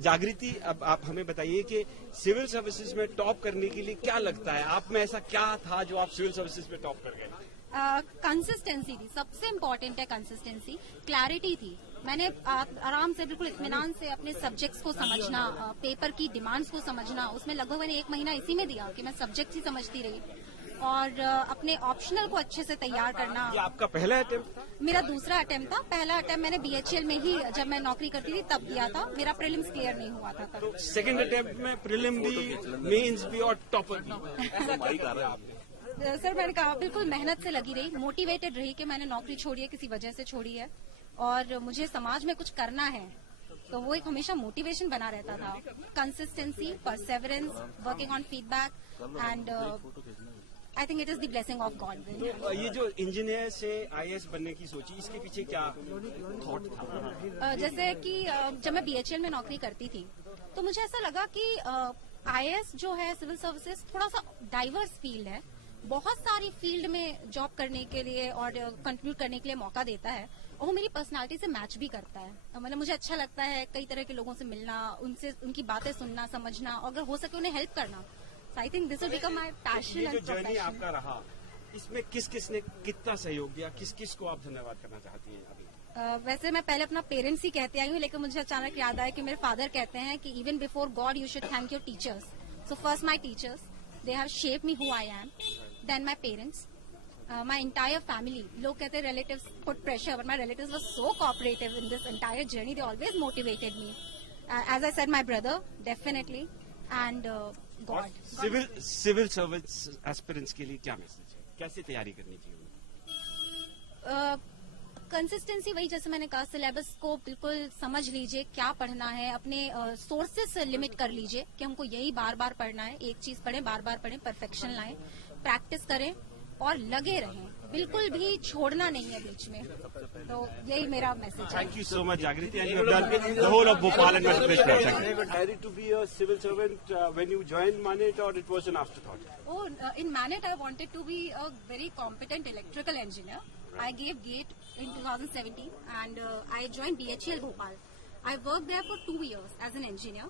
जागृति, अब आप हमें बताइए कि सिविल सर्विसेज में टॉप करने के लिए क्या लगता है, आप में ऐसा क्या था जो आप सिविल सर्विसेज में टॉप कर गए? कंसिस्टेंसी थी, सबसे इम्पोर्टेंट है कंसिस्टेंसी। क्लैरिटी थी, मैंने आराम से बिल्कुल इत्मीनान से अपने सब्जेक्ट्स को समझना, पेपर की डिमांड्स को समझना, उसमें लगभग मैंने 1 महीना इसी में दिया कि मैं सब्जेक्ट्स ही समझती रही और अपने ऑप्शनल को अच्छे से तैयार करना। ये आपका पहला अटेम्प्ट? मेरा दूसरा अटेम्प्ट था। पहला अटेम्प्ट मैंने BHL में ही जब मैं नौकरी करती थी तब दिया था, मेरा प्रीलिम्स क्लियर नहीं हुआ था तब। तो सेकंड अटेम्प्ट में प्रीलिम भी, मेंस भी और टॉपर भी, ऐसा क्या किया आपने? सर मैंने कहा बिल्कुल मेहनत से लगी रही, मोटिवेटेड रही कि मैंने नौकरी छोड़ी है, किसी वजह से छोड़ी है और मुझे समाज में कुछ करना है, तो वो एक हमेशा मोटिवेशन बना रहता था। Consistency, Perseverance, working on feedback and I think it is the blessing of God. तो ये जो इंजीनियर से IAS बनने की सोची, इसके पीछे क्या थॉट था? जैसे कि जब मैं BHL में नौकरी करती थी तो मुझे ऐसा लगा कि IAS जो है सिविल सर्विसेज थोड़ा सा डाइवर्स फील्ड है, बहुत सारी फील्ड में जॉब करने के लिए और कंट्रीब्यूट करने के लिए मौका देता है और वो मेरी पर्सनालिटी से मैच भी करता है। मतलब मुझे अच्छा लगता है कई तरह के लोगों से मिलना, उनसे उनकी बातें सुनना, समझना और अगर हो सके उन्हें हेल्प करना। So I think this will become my passion and जो जर्नी प्रोफेशन। आपका रहा, इसमें किस किस ने कितना सहयोग दिया, किस किस को आप धन्यवाद करना चाहती हैं अभी? वैसे मैं पहले अपना पेरेंट्स ही कहते आई हूँ, लेकिन मुझे अचानक याद आया कि मेरे फादर कहते हैं कि even before God you should thank your teachers. So first my teachers, they have shaped me who I am, then my parents, my entire family. लोग कहते हैं relatives put pressure, but my relatives were so cooperative in this entire journey, they always motivated me. As I said, my brother definitely and God. Civil service aspirants के लिए क्या message है, कैसे तैयारी करनी चाहिए? कंसिस्टेंसी वही, जैसे मैंने कहा, सिलेबस को बिल्कुल समझ लीजिए, क्या पढ़ना है, अपने सोर्सेज से लिमिट कर लीजिए कि हमको यही बार बार पढ़ना है, एक चीज पढ़ें, बार बार पढ़ें, परफेक्शन लाएं, प्रैक्टिस करें और लगे रहें, बिल्कुल भी छोड़ना नहीं है बीच में। तो यही मेरा मैसेज है। Thank you so much, Jagriti, and you have done the whole of Bhopal and Madhya Pradesh. Have you ever decided to be a civil servant when you joined Manet, or it was an afterthought? Oh, in Manet, I wanted to be a very competent electrical engineer. I gave GATE in 2017 and I joined BHEL Bhopal. I worked there for 2 years as an engineer.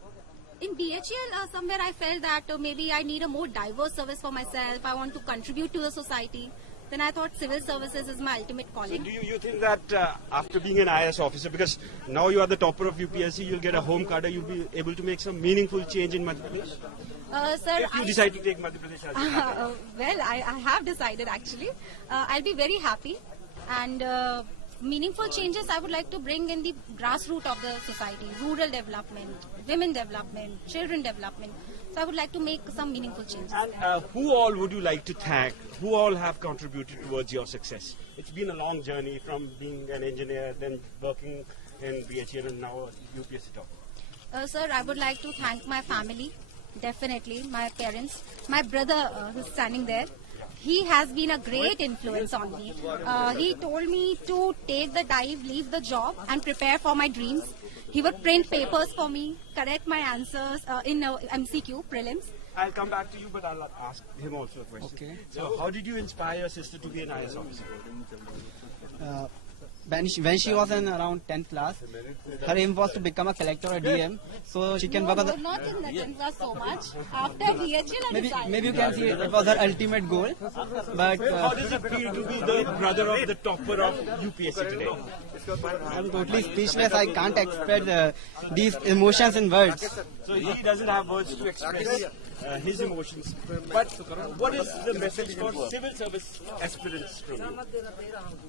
In BHEL, somewhere I felt that maybe I need a more diverse service for myself. I want to contribute to the society. Then I thought civil services is my ultimate calling. So do you think that after being an IAS officer, because now you are the topper of UPSC, you'll get a home cadre, you'll be able to make some meaningful change in Madhya Pradesh? Sir, If you decide to take Madhya Pradesh as your capital. well, I have decided actually. I'll be very happy and meaningful changes I would like to bring in the grassroots of the society, rural development, women development, children development. So I would like to make some meaningful changes. And who all would you like to thank? Who all have contributed towards your success? It's been a long journey from being an engineer, then working in BHEL, and now a UPSC topper. Sir, I would like to thank my family, definitely, my parents, my brother who's standing there. He has been a great influence on me. He told me to take the dive, leave the job and prepare for my dreams. He would print papers for me, correct my answers in MCQ, prelims. I'll come back to you, but I'll ask him also a question. Okay. So how did you inspire your sister to be an IAS officer? When she was in around 10th class, her aim was to become a collector or a DM, so she can work on the... Not in the 10th class so much. After BHL, I decided. Maybe you can see it was her ultimate goal, but How does it feel to be the brother of the topper of UPSC today? I'm totally speechless. I can't express these emotions in words. So he doesn't have words to express his emotions. But what is the message for civil service aspirants from you?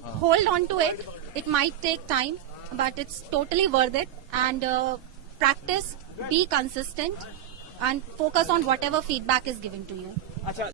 Hold on to it. It might take time, but it's totally worth it. And practice, be consistent, and focus on whatever feedback is given to you. अच्छा